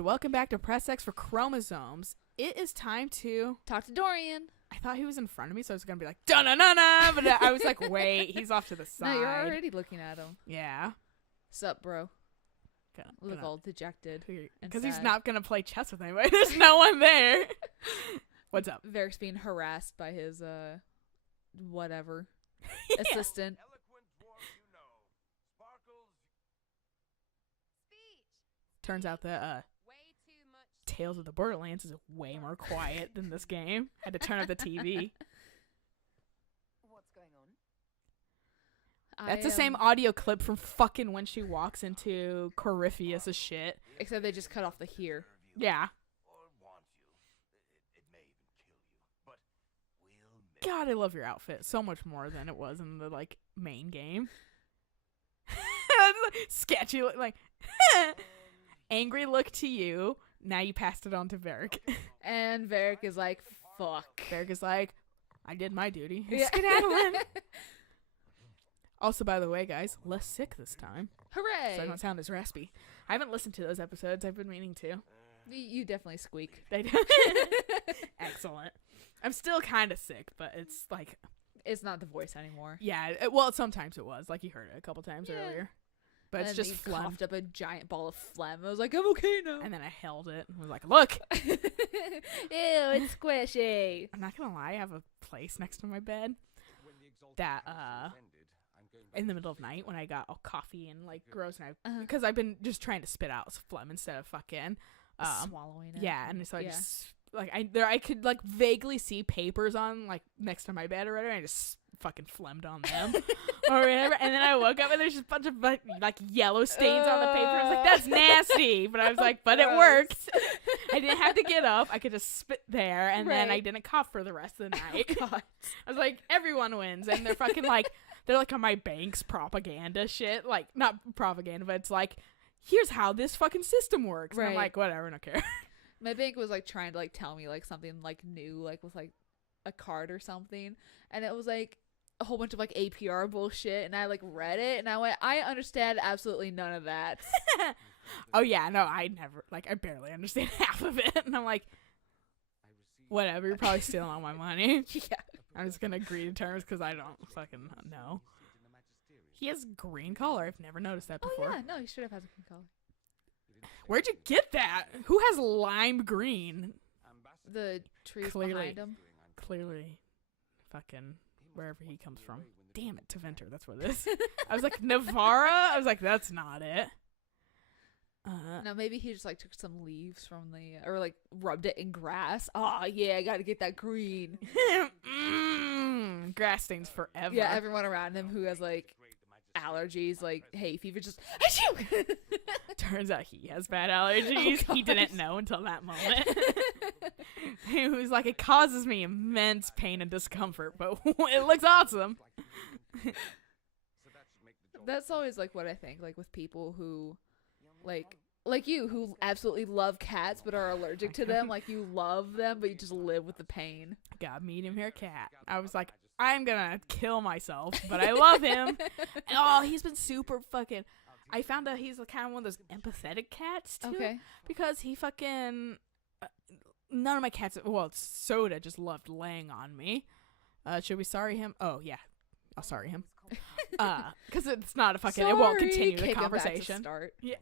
and welcome back to Press X for Chromosomes. It is time to talk to Dorian. I thought he was in front of me, so I was gonna be like, "Da-na-na-na," but I was like, "Wait, he's off to the side." No, you're already looking at him. Yeah. Sup, bro? Look gonna, all dejected. Because he's not gonna play chess with anybody. There's no one there. What's up? Varric's being harassed by his whatever assistant. Turns out that Tales of the Borderlands is way more quiet than this game. Had to turn up the TV. What's going on? That's the same audio clip from fucking when she walks into Corypheus' shit. Except they just cut off the here. Yeah. God, I love your outfit so much more than it was in the like main game. Sketchy look, like angry look to you. Now you passed it on to Varric. And Varric is like, fuck. Varric is like, I did my duty. Yeah. Skedaddling. Also, by the way, guys, less sick this time. Hooray! So I don't sound as raspy. I haven't listened to those episodes. I've been meaning to. You definitely squeak. They do. Excellent. I'm still kind of sick, but it's like... It's not the voice anymore. Yeah, well, sometimes it was. Like, you heard it a couple times earlier. But it's just phlegm. Coughed up a giant ball of phlegm. I was like, I'm okay now. And then I held it and was like, look! Ew, it's squishy. I'm not gonna lie, I have a place next to my bed that, in the middle of the night when I got all coffee and, like, gross, and because I've been just trying to spit out phlegm instead of fucking... swallowing it. Yeah, and so I just... Like, I could, like, vaguely see papers on, like, next to my bed or whatever, and I just fucking phlegmed on them or whatever. And then I woke up, and there's just a bunch of, like yellow stains on the paper. I was like, that's nasty. But I was like, but it worked. I didn't have to get up. I could just spit there, and then I didn't cough for the rest of the night. Oh, God. I was like, everyone wins. And they're fucking, like, they're, like, on my bank's propaganda shit. Like, not propaganda, but it's like, here's how this fucking system works. And I'm like, whatever, I don't care. My bank was like trying to like tell me like something like new, like with like a card or something, and it was like a whole bunch of like APR bullshit, and I like read it and I went, I understand absolutely none of that. Oh yeah, no, I barely understand half of it, and I'm like, whatever, you're probably stealing all my money. Yeah, I'm just gonna agree to terms because I don't fucking know. He has green collar. I've never noticed that before. Oh yeah, no, he should have had a green collar. Where'd you get that? Who has lime green? The trees behind him. Clearly, fucking wherever he comes from. Damn it, Teventer, that's what it is. I was like, Navarra? I was like, that's not it. No, maybe he just like took some leaves from the, or like rubbed it in grass. Oh yeah, I gotta get that green. Grass stains forever. Yeah, everyone around him who has like allergies, like hay fever, just achoo! Turns out he has bad allergies. Oh, he didn't know until that moment. He was like, it causes me immense pain and discomfort, but it looks awesome. That's always like what I think, like with people who like you, who absolutely love cats but are allergic to them. Like you love them but you just live with the pain. Got medium hair cat. I was like, I'm gonna kill myself, but I love him. Oh, he's been super fucking... I found out he's kind of one of those empathetic cats, too. Okay. Because he fucking... none of my cats... Well, Soda just loved laying on me. Should we sorry him? Oh, yeah. I'll sorry him. Because it's not a fucking... Sorry. It won't continue Kick the him back to conversation. start. Yeah.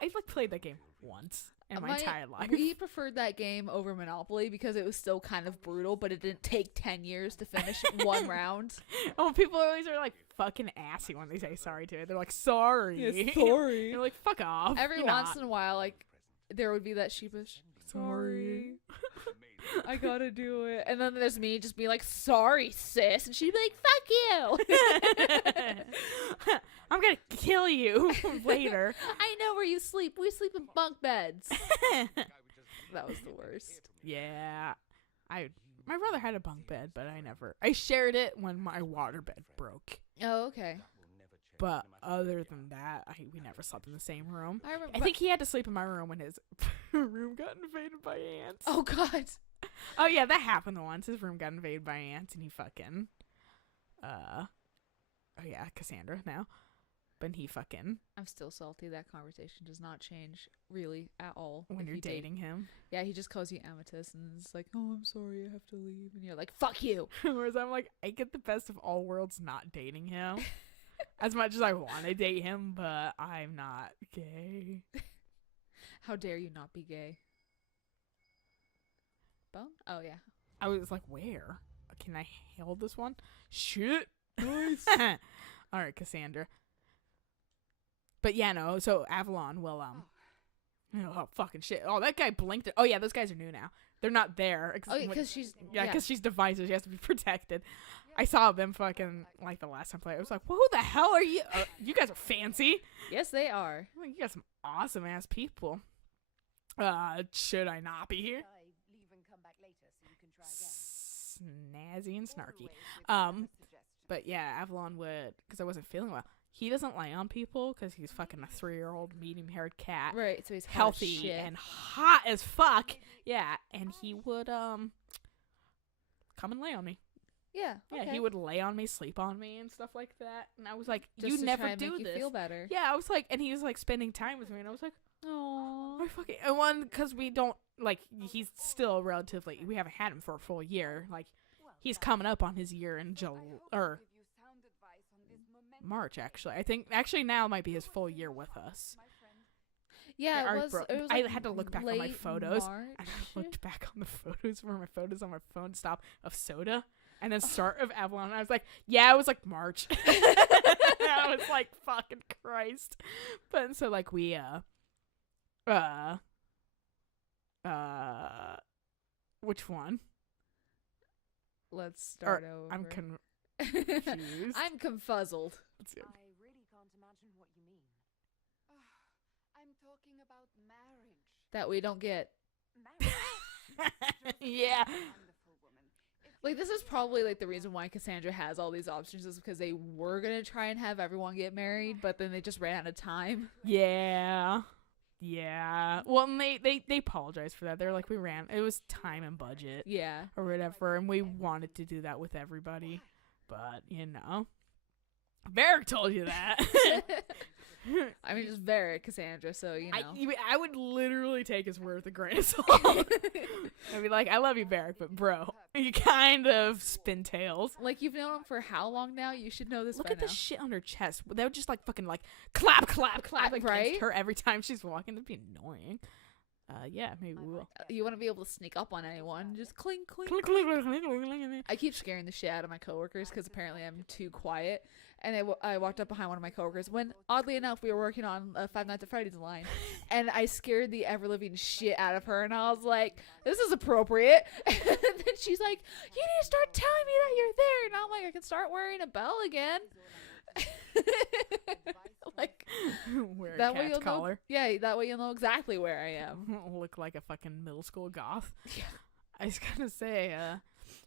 I've like played that game once in my entire life. We preferred that game over Monopoly because it was still kind of brutal, but it didn't take 10 years to finish one round. Oh, people always are like fucking assy when they say sorry to it. They're like, sorry. Yeah, sorry. You're like, fuck off. Every once in a while, like, there would be that sheepish, sorry. I gotta do it. And then there's me just be like, sorry, sis. And she'd be like, fuck you. I'm gonna kill you later. I know where you sleep. We sleep in bunk beds. That was the worst. Yeah. My brother had a bunk bed, but I shared it when my water bed broke. Oh, okay. But other than that, we never slept in the same room. I think he had to sleep in my room when his room got invaded by ants. Oh, God. Oh, yeah, that happened once. His room got invaded by ants, and he fucking... oh, yeah, Cassandra now. But he fucking, I'm still salty. That conversation does not change really at all. when if you're you date- dating him. Yeah, he just calls you Amethyst and it's like, oh, I'm sorry, I have to leave. And you're like, fuck you. Whereas I'm like, I get the best of all worlds not dating him. As much as I want to date him, but I'm not gay. How dare you not be gay? Bone? Oh, yeah. I was like, where? Can I hail this one? Shit. Nice. All right, Cassandra. But yeah, no. So Avalon will oh fucking shit. Oh, that guy blinked it. Oh yeah, those guys are new now. They're not there. Oh, because she's... Yeah, because she's divisive. She has to be protected. I saw them fucking like the last time I played. I was like, well, who the hell are you? You guys are fancy. Yes, they are. Like, you got some awesome ass people. Should I not be here? I leave and come back later so you can try again. Snazzy and snarky. Always with the suggestion. But yeah, Avalon would, because I wasn't feeling well. He doesn't lay on people because he's fucking a 3-year-old medium-haired cat. Right, so he's hot as Healthy shit. and hot as fuck. Yeah, and he would come and lay on me. Yeah, okay. Yeah, he would lay on me, sleep on me, and stuff like that. And I was like, Just "You to never try and do make this." You feel better. Yeah, I was like, and he was like spending time with me, and I was like, Aww. "I fucking." And one, because we don't like, he's still relatively. We haven't had him for a full year. Like, he's coming up on his year in March. Actually, I think now might be his full year with us. Yeah, Our it was. bro- It was I like had to look back on my late photos, March. And I looked back on the photos where my photos on my phone stop of Soda and then start of Avalon. And I was like, yeah, it was like March. I was like, fucking Christ. But so like we which one? Let's start over. I'm confused. I'm confuzzled. Let's see. I really can't imagine what you mean. I'm talking about marriage. That we don't get. Marriage. Yeah. Wonderful woman. If Like, you this is probably like the reason why Cassandra has all these options is because they were gonna try and have everyone get married, but then they just ran out of time. Yeah. Yeah. Well, and they apologized for that. They're like, it was time and budget Yeah. or whatever, and we wanted to do that with everybody. But, Varric told you that. I mean, just very Cassandra, so you know. I would literally take his word with a grain of salt. I'd be like, I love you, Varric, but bro, you kind of spin tails. Like, you've known him for how long now? You should know this Look by at now. the shit on her chest. They would just like fucking like clap, clap, clap against Right? her every time she's walking. It'd be annoying. Yeah, maybe we will. You want to be able to sneak up on anyone. Just clink, clink. Clink, clink, clink, clink, clink, clink. I keep scaring the shit out of my coworkers because apparently I'm too quiet. And I walked up behind one of my coworkers when, oddly enough, we were working on Five Nights at Freddy's line, and I scared the ever-living shit out of her, and I was like, this is appropriate. And then she's like, you need to start telling me that you're there. And I'm like, I can start wearing a bell again. Like, Wear a that way cat's you'll collar. know. Yeah, that way you'll know exactly where I am. Look like a fucking middle school goth. Yeah. I was gonna say,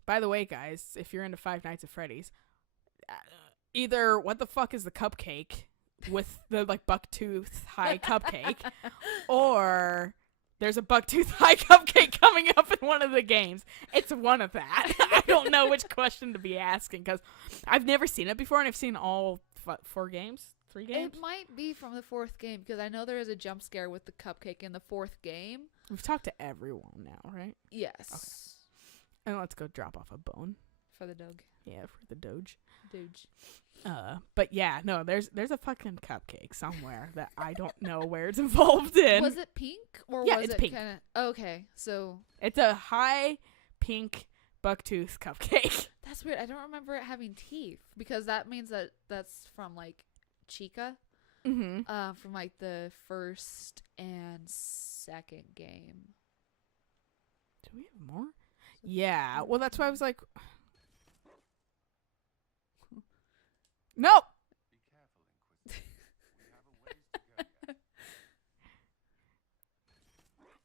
by the way, guys, if you're into Five Nights at Freddy's, either what the fuck is the cupcake with the like bucktooth high cupcake, or there's a bucktooth high cupcake coming up in one of the games. It's one of that. I don't know which question to be asking because I've never seen it before, and I've seen all 3 games. It might be from the 4th game because I know there is a jump scare with the cupcake in the 4th game. We've talked to everyone now, right? Yes. And let's go drop off a bone. For the dog. Yeah, for the Doge. Doge. But yeah, no, there's a fucking cupcake somewhere that I don't know where it's involved in. Was it pink or Yeah, was it's it pink. kinda okay, so It's a high pink bucktooth cupcake. that's weird. I don't remember it having teeth because that means that that's from like Chica. Mm-hmm. From like the 1st and 2nd game. Do we have more? Yeah. Well, that's why I was like, nope.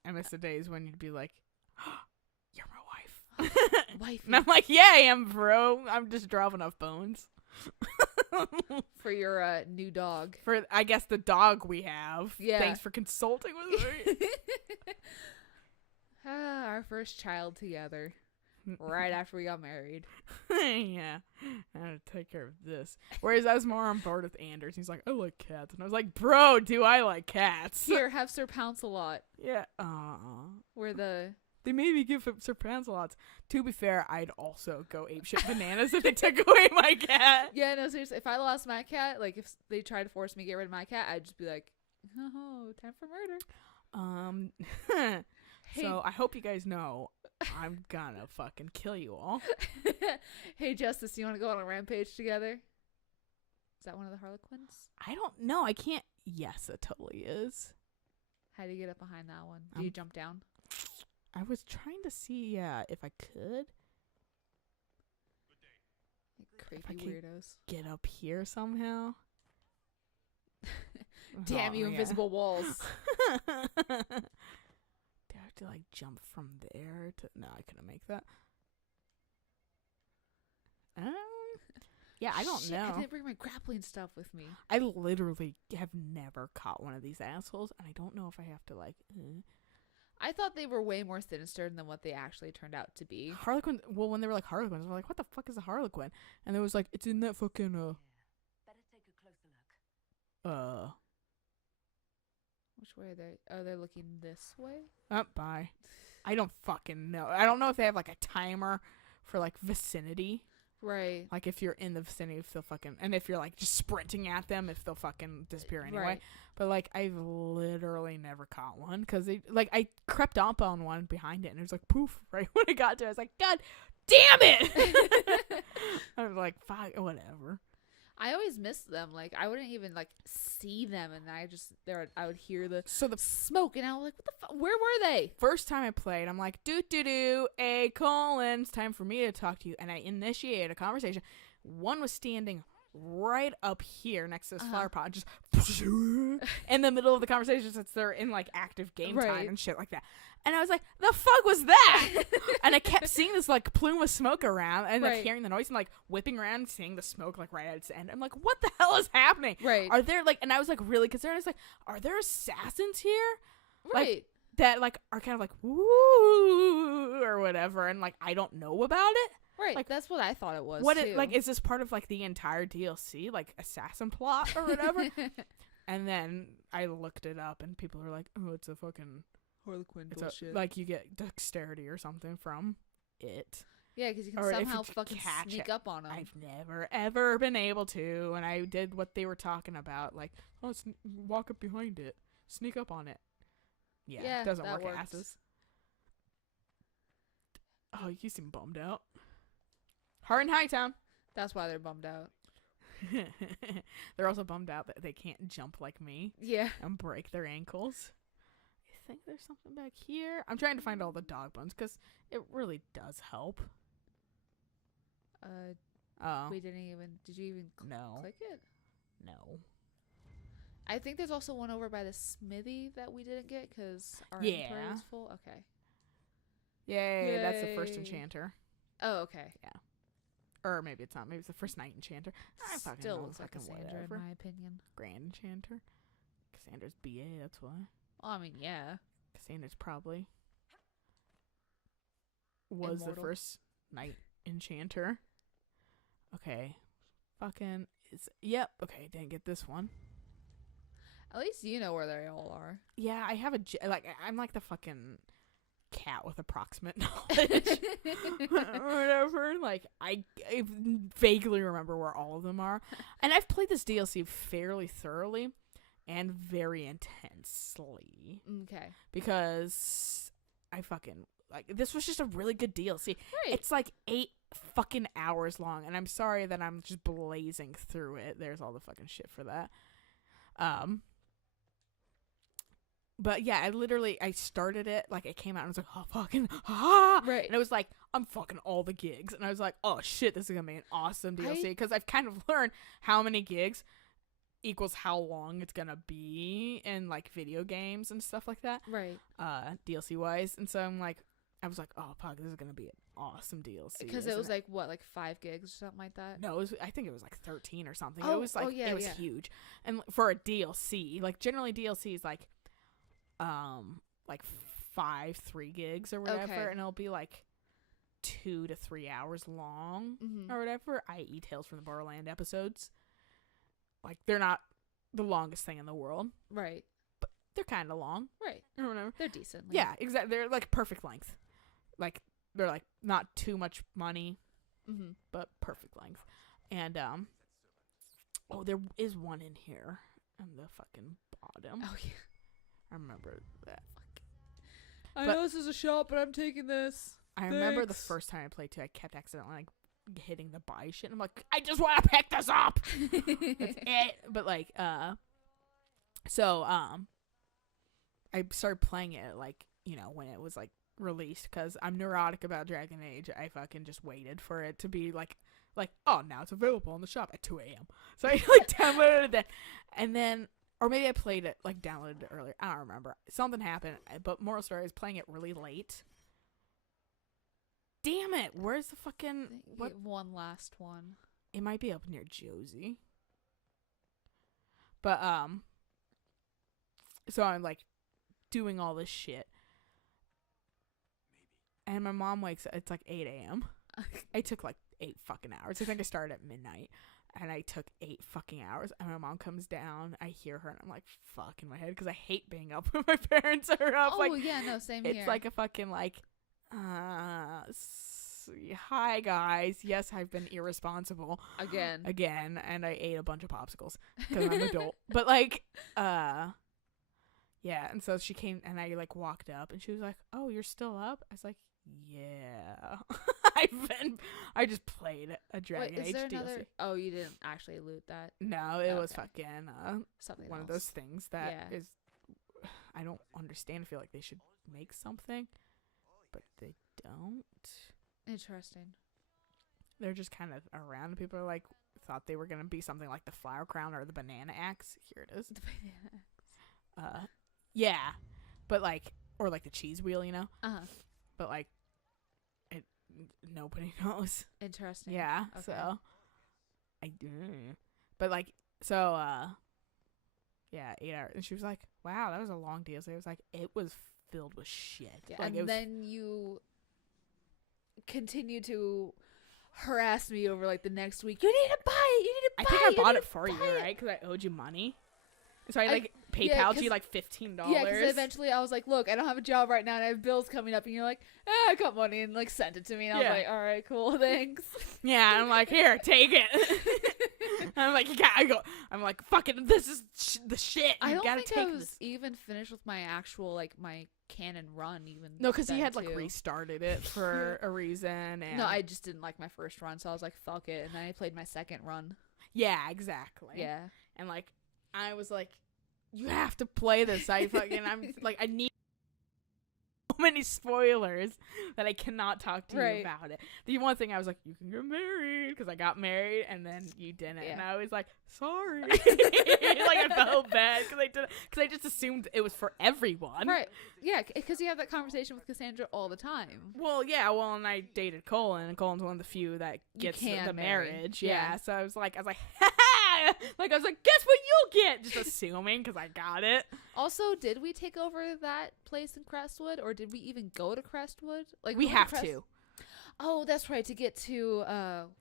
I miss the days when you'd be like, "You're my wife," Wifey. and I'm like, "Yeah, I am, bro. I'm just dropping off bones." For your new dog. For I guess the dog we have. Yeah. Thanks for consulting with me. Our first child together. right after we got married. Yeah, I had to take care of this. Whereas I was more on board with Anders. He's like, I like cats, and I was like, bro, do I like cats? Here, have Sir Pounce-a-lot. Yeah. Where the They made me give Sir Pounce-a-lots. To be fair, I'd also go apeshit bananas if they took away my cat. yeah, no, seriously. If I lost my cat, like if they tried to force me to get rid of my cat, I'd just be like, oh, time for murder. Hey. So I hope you guys know I'm gonna fucking kill you all. Hey, Justice, you want to go on a rampage together? Is that one of the Harlequins? I don't know. I can't. Yes, it totally is. How do you get up behind that one? Do you jump down? I was trying to see, if I could. Creepy weirdos. Get up here somehow. Damn you, invisible walls. Do I have to like jump from there to? No, I couldn't make that. Yeah, I don't know. I didn't bring my grappling stuff with me. I literally have never caught one of these assholes, and I don't know if I have to like. I thought they were way more sinister than what they actually turned out to be. Harlequin. Well, when they were like Harlequins, I was like, "What the fuck is a Harlequin?" And it was like, "It's in that fucking Better take a closer look. Which way are they? Oh, they're looking this way? Bye. I don't fucking know. I don't know if they have like a timer for like vicinity. Right. Like if you're in the vicinity, if they'll fucking, and if you're like just sprinting at them, if they'll fucking disappear anyway. Right. But like I've literally never caught one because they like I crept up on one behind it and it was like poof right when I got to it. I was like, God damn it! I was like, fuck, whatever. I always missed them. Like I wouldn't even like see them, and I would hear the smoke, and I was like, "What the fuck? Where were they?" First time I played, I'm like, it's time for me to talk to you, and I initiated a conversation. One was standing right up here next to this flower pot, just in the middle of the conversation since they're in like active game time and shit like that. And I was like, the fuck was that? And I kept seeing this like plume of smoke around and like hearing the noise and like whipping around and seeing the smoke like right at its end. I'm like, what the hell is happening? Right. Are there like, and I was like really concerned. I was like, are there assassins here? Right. Like, that like are kind of like, woo or whatever. And like, I don't know about it. Right. Like, that's what I thought it was. Like, is this part of like the entire DLC, like assassin plot or whatever? And then I looked it up and people were like, oh, it's a fucking Harlequin bullshit. Like you get dexterity or something from it. Yeah, because you can somehow fucking sneak up on them. I've never ever been able to, and I did what they were talking about, like, oh, walk up behind it, sneak up on it. Yeah, it doesn't work. Works. Asses. Oh, you seem bummed out. Heart in Hightown. That's why they're bummed out. They're also bummed out that they can't jump like me. Yeah. And break their ankles. I think there's something back here. I'm trying to find all the dog bones because it really does help. We didn't even. Did you even click it? No. I think there's also one over by the smithy that we didn't get because our inventory was full. Okay. Yay, that's the first enchanter. Oh, okay. Yeah. Or maybe it's not. Maybe it's the first night enchanter. I fucking Still know, looks like Cassandra whatever. in my opinion. Grand enchanter. Cassandra's BA, that's why. Well, I mean, yeah. Cassandra's probably was Immortal. the first night enchanter. Okay. Fucking yep. Okay, didn't get this one. At least you know where they all are. Yeah, I have I'm like the fucking cat with approximate knowledge or whatever. Like I vaguely remember where all of them are, and I've played this DLC fairly thoroughly and very intensely. Okay. Because I fucking like this was just a really good DLC. Right. It's like 8 fucking hours long, and I'm sorry that I'm just blazing through it. There's all the fucking shit for that. But yeah, I started it, like, it came out, and I was like, oh, fucking, Right. And it was like, I'm fucking all the gigs. And I was like, oh, shit, this is going to be an awesome DLC. Because I've kind of learned how many gigs equals how long it's going to be in, like, video games and stuff like that. Right. DLC-wise. And so I was like, oh, fuck, this is going to be an awesome DLC. Because it was, like, what, like 5 gigs or something like that? No, I think it was, like, 13 or something. Oh, it was, like, it was huge. And for a DLC, like, generally DLC is, like 3 gigs or whatever, Okay. and it'll be like 2 to 3 hours long Mm-hmm. or whatever, i.e. Tales from the Borderland episodes. Like, they're not the longest thing in the world. Right. They're kind of long Right. or whatever. They're decent. Yeah, exactly. They're like perfect length. Like, they're like not too much money, Mm-hmm. but perfect length. And oh, there is one in here on the fucking bottom. Oh yeah. I remember that. I But- know this is a shop, but I'm taking this. I remember the Thanks. first time I played too, I kept accidentally like hitting the buy shit. And I'm like, I just want to pick this up. That's it. But like, so I started playing it like, you know, when it was like released, because I'm neurotic about Dragon Age. I fucking just waited for it to be like, oh, now it's available in the shop at 2 a.m. So I like downloaded it, and then, or maybe I played it, like downloaded it earlier. I don't remember. Something happened, but moral story, I was playing it really late. Damn it! Where's the fucking what? One last one. It might be up near Josie. But so I'm like doing all this shit, and my mom wakes up. It's like 8 a.m. I took like 8 fucking hours. I think I started at midnight, and I took 8 fucking hours. And my mom comes down. I hear her, and I'm like, fuck in my head, because I hate being up when my parents are up. Oh Like, yeah, no, same it's here. like a fucking like, hi guys. Yes, I've been irresponsible again, and I ate a bunch of popsicles because I'm an adult. But like, yeah. And so she came, and I like walked up, and she was like, "Oh, you're still up?" I was like, "Yeah." I just played a Dragon Wait, is Age there DLC. another? Oh, you didn't actually loot that. No, it was Okay. fucking Something one else. of those things that Yeah. is. I don't understand. I feel like they should make something, but they don't. Interesting. They're just kind of around. People are like, thought they were gonna be something like the flower crown or the banana axe. Here it is. The banana. Yeah, but like, or like the cheese wheel, you know. Uh huh. But like, it nobody knows. Interesting. Yeah. Okay. So I do. But like, so yeah, 8 hours. And she was like, "Wow, that was a long deal." So it was like, it was filled with shit. Yeah, Like, and it was, then you continue to harass me over like the next week. You need to buy it. You need to I buy think it. I you bought need it to for you, buy it." right? Because I owed you money. So I I- like yeah, PayPal'd you 'cause- like $15. Yeah, because eventually I was like, "Look, I don't have a job right now, and I have bills coming up." And you're like, "I got money," and like sent it to me. And I Yeah. was like, "All right, cool, thanks." Yeah, and I'm like, here, take it. I'm like, you gotta go. I'm like, fucking, this is the shit. You I don't gotta think I take was this. even finished with my actual like my canon run even. No, because he then, had like too. restarted it for a reason. And No, I just didn't like my first run, so I was like, "Fuck it," and then I played my second run. yeah, exactly. Yeah. And like, I was like, you have to play this. I'm like, I need so many spoilers that I cannot talk to Right. you about it. The one thing I was like, you can get married, because I got married and then you didn't, and Yeah. I was like, sorry. Like, I felt bad because I didn't, because I just assumed it was for everyone. Right. Yeah, because you have that conversation with Cassandra all the time. Well, yeah, and I dated Colin, and Colin's one of the few that You gets can the marry. marriage. Yeah. Yeah, so I was like, ha ha! Like, I was like, guess what you'll get? Just assuming, because I got it. Also, did we take over that place in Crestwood, or did we even go to Crestwood? Like We going have Crest- to. Oh, that's right. To get to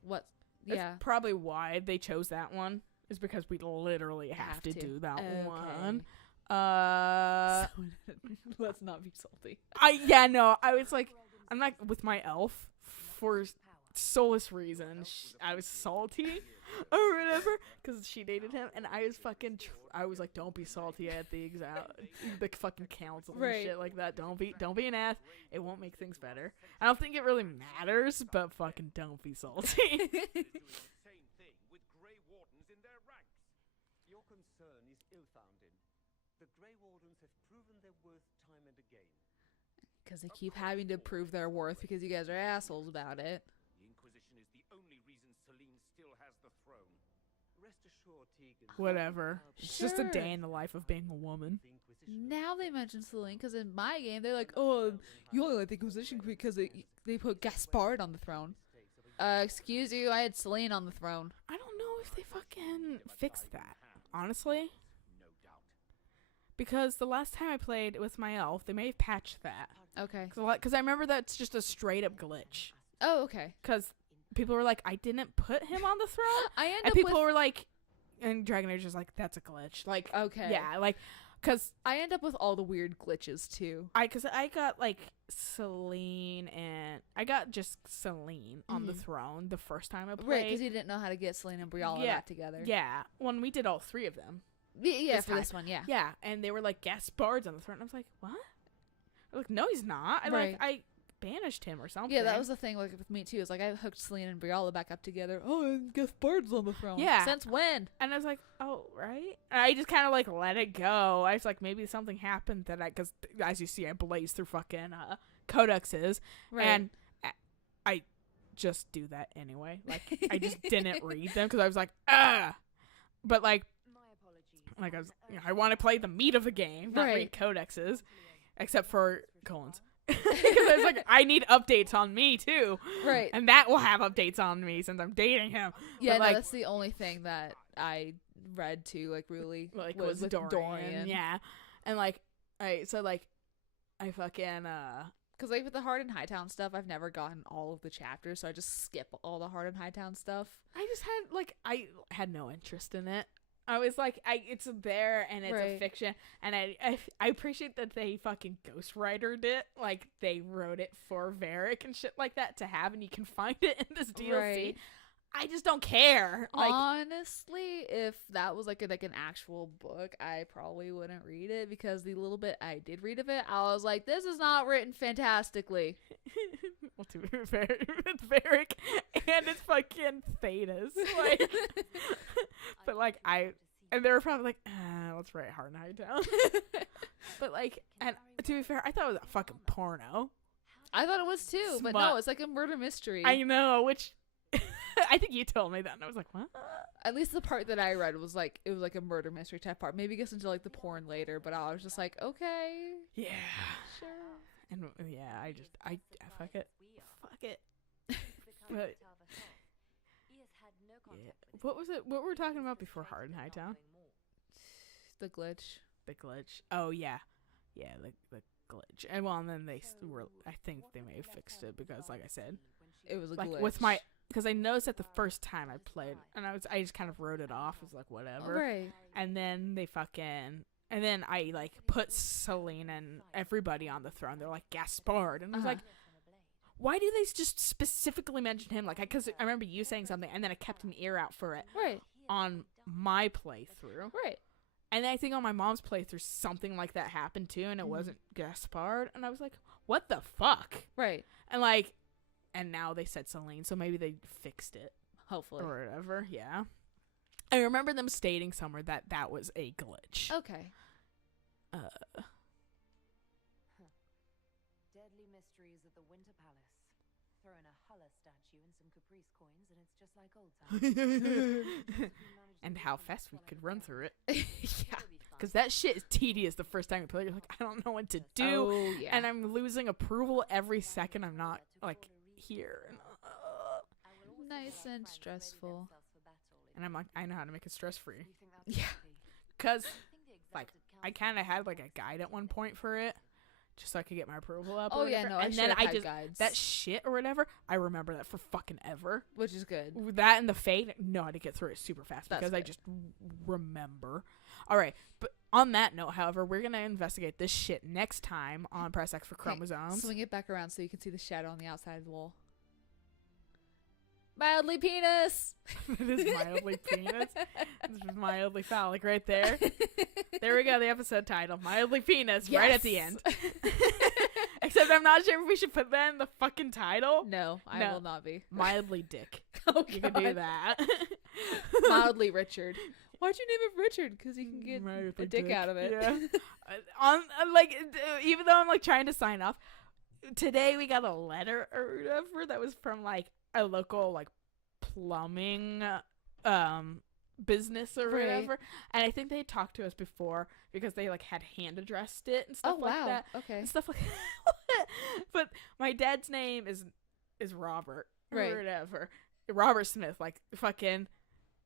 what? That's Yeah. probably why they chose that one, is because we literally have to do that one. Let's not be salty. I was like, I'm not with my elf for soulless reasons. I was salty or whatever because she dated him, and I was fucking. I was like, don't be salty at the the fucking council and Right. shit like that. Don't be an ass. It won't make things better. I don't think it really matters, but fucking don't be salty. Doing the same thing with Grey Wardens in their ranks. Your concern is ill-founded. The Grey Wardens have proven their worth time and again. Because they keep having to prove their worth because you guys are assholes about it. The Inquisition is the only reason Celine still has the throne. Rest assured, Tegan. Whatever. It's just a Sure. day in the life of being a woman. The Inquisition. Now they mention Celine because in my game they're like, "Oh, you only like the Inquisition because they put Gaspard on the throne." Excuse you, I had Celine on the throne. I don't know if they fucking fixed that, honestly. No doubt. Because the last time I played with my elf, they may have patched that. Okay. Because I remember that's just a straight up glitch. Oh, okay. because people were like, I didn't put him on the throne, I end and up people with were like, and Dragon Age is like, that's a glitch. Like, okay. yeah, like, because I end up with all the weird glitches too. I got like Celine, and I got just Celine on the Mhm. throne the first time I played. Right, because you didn't know how to get Selena and Brialla Yeah. back together. Yeah, when we did all three of them. Yeah, This for time. this one, yeah. Yeah, and they were like guest bards on the throne. I was like, what? I'm like, no, he's not. Right. I banished him or something. Yeah, that was the thing like with me too. Is like I hooked Selena and Brialla back up together. Oh, and guest bards on the throne. Yeah. Since when? And I was like, oh, right? And I just kind of like let it go. I was like, maybe something happened that because as you see, I blaze through fucking codexes, and I just do that anyway. Like, I just didn't read them because I was like, ah. But like I was, I want to play the meat of the game, not read codexes, except for colons. Because I was like, I need updates on me too, Right. and that will have updates on me since I'm dating him. Yeah, But, no, like, that's the only thing that I read too. Like really, like was with Dorian. Yeah, and like I fucking Because like with the Hard and Hightown stuff, I've never gotten all of the chapters, so I just skip all the Hard and Hightown stuff. I had no interest in it. I was like, it's there and it's a Right. fiction, and I appreciate that they fucking ghostwritered it. Like, they wrote it for Varric and shit like that to have, and you can find it in this DLC. Right. I just don't care. Like, Honestly, if that was like an actual book, I probably wouldn't read it because the little bit I did read of it, I was like, this is not written fantastically. well, to be fair, it's Varric and it's fucking Thetas. Like, but like and they were probably like, let's write Hard and Hightown. But like, and to be fair, I thought it was a fucking porno. I thought it was too, but Smut. no, it's like a murder mystery. I know, which I think you told me that, and I was like, what? At least the part that I read was like, it was like a murder mystery type part. Maybe it gets into like the porn later, but I was just like, okay, Yeah. sure. And yeah, I fuck it. But yeah. What was it? What were we talking about before Hard and Hightown? The glitch. The glitch. Oh yeah, yeah, the glitch. And well, and then I think they may have fixed it because, like I said, It was a like glitch. with my, because I noticed that the first time I played, and I just kind of wrote it off as like whatever. Right. And then and then I like put Selene and everybody on the throne. They're like Gaspard, and I was like, why do they just specifically mention him? Like, because I remember you saying something, and then I kept an ear out for it Right. on my playthrough. Right. And then I think on my mom's playthrough, something like that happened too, and it wasn't Gaspard. And I was like, what the fuck? Right. And like, and now they said Selene, so maybe they fixed it Hopefully. or whatever. Yeah. I remember them stating somewhere that was a glitch. Okay. Deadly mysteries of the Winter Palace. Throw in a Hulla statue and some Caprice coins, and it's just like old times. And how fast we could run through it. Yeah. Because that shit is tedious the first time you play it. You're like, I don't know what to do. Oh, yeah. And I'm losing approval every second I'm not, like, here. Nice and stressful. And I'm like, I know how to make it stress-free. Yeah. Because, like, I kind of had, like, a guide at one point for it. Just so I could get my approval up. Oh, or yeah, whatever. no, and then have I had just, guides. that shit or whatever, I remember that for fucking ever. Which is good. That and the Fate, know how to get through it super fast That's because I good. just remember. All right, but on that note, however, we're gonna investigate this shit next time on Press X for Chromosomes. Swing it back around so you can see the shadow on the outside of the wall. Mildly penis. It is mildly penis. This is mildly phallic right there. There we go. The episode title, mildly penis, right at the Yes. end. Except I'm not sure if we should put that in the fucking title. No, I No. will not be. Mildly dick. Oh, You can do God. that. Mildly Richard. Why'd you name it Richard? Because he can get Mildly a dick out of it. Yeah. Even though I'm like trying to sign off, today we got a letter or whatever that was from like a local like plumbing business or Right. whatever, and I think they had talked to us before because they like had hand addressed it and stuff Oh, like wow. that Okay. and stuff like but my dad's name is Robert or Right. whatever, Robert Smith, like fucking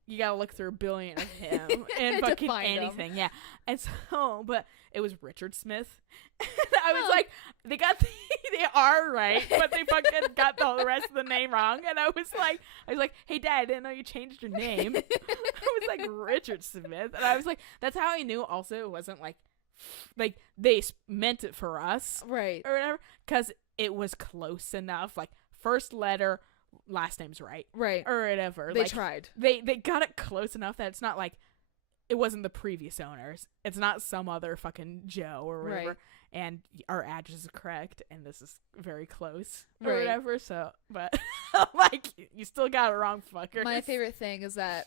you gotta look through a billion of him and To fucking find 'em. anything. Yeah. And so, but it was Richard Smith. And I was Huh. like, they got they are right, but they fucking got the rest of the name wrong. And I was like, hey dad, I didn't know you changed your name. I was like, Richard Smith. And I was like, that's how I knew also it wasn't like they meant it for us Right. or whatever, because it was close enough. Like, first letter, last name's right. Right. Or whatever. They like, tried. They got it close enough that it's not like it wasn't the previous owners. It's not some other fucking Joe or whatever. Right. And our address is correct, and this is very close or Right. whatever. So, but like, you still got it wrong, fucker. My favorite thing is that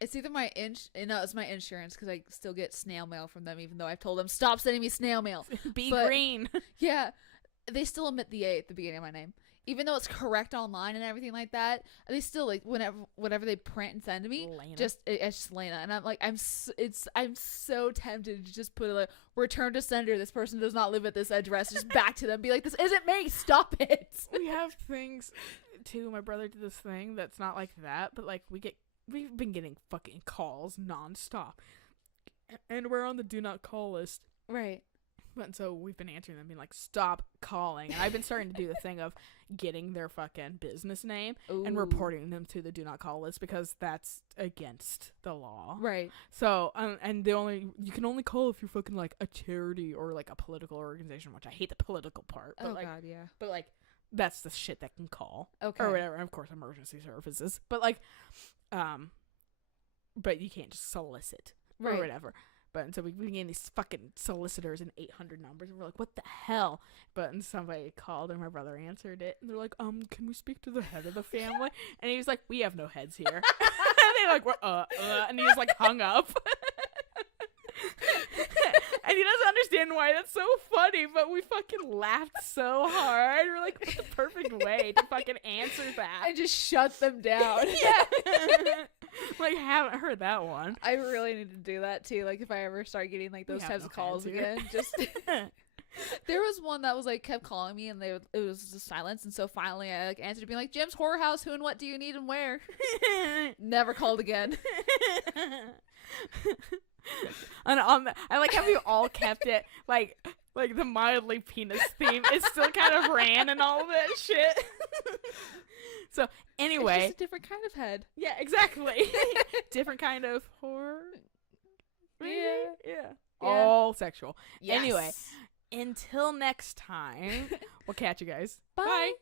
it's either it's my insurance, because I still get snail mail from them, even though I've told them stop sending me snail mail. Be but- green. Yeah, they still omit the A at the beginning of my name, even though it's correct online and everything like that. They still, like, whatever they print and send to me, Alayna. it's just Lena, and I'm like, I'm so tempted to just put like, return to sender. This person does not live at this address. Just back to them, be like, this isn't me. Stop it. We have things too. My brother did this thing that's not like that, but like we've been getting fucking calls nonstop, and we're on the do not call list. Right. But so we've been answering them, being like, stop calling. And I've been starting to do the thing of getting their fucking business name and Ooh. reporting them to the do not call list, because that's against the law. Right. So, and you can only call if you're fucking like a charity or like a political organization, which I hate the political part. But Oh like, God, yeah. but like, that's the shit that can call. Okay. Or whatever. And of course, emergency services. But like, but you can't just solicit or Right. whatever. But so we getting these fucking solicitors and 800 numbers, and we're like, what the hell? But and somebody called, and my brother answered it, and they're like, can we speak to the head of the family? And he was like, we have no heads here. And they like, and he was like hung up. And he doesn't understand why that's so funny, but we fucking laughed so hard. We're like, what's the perfect way to fucking answer that? And just shut them down. Yeah. Like, haven't heard that one. I really need to do that too. Like, if I ever start getting like We those have types no of calls hands here. again, just there was one that was like kept calling me, and it was just silence. And so finally, I like answered, being like, "Jim's Horror House. Who and what do you need and where?" Never called again. And I like how we all kept it like the mildly penis theme. It still kind of ran and all of that shit. So It's anyway, just a different kind of head. yeah, exactly. Different kind of horror. maybe? Yeah. Yeah. Yeah. All sexual. Yes. Anyway, until next time, we'll catch you guys. Bye. Bye.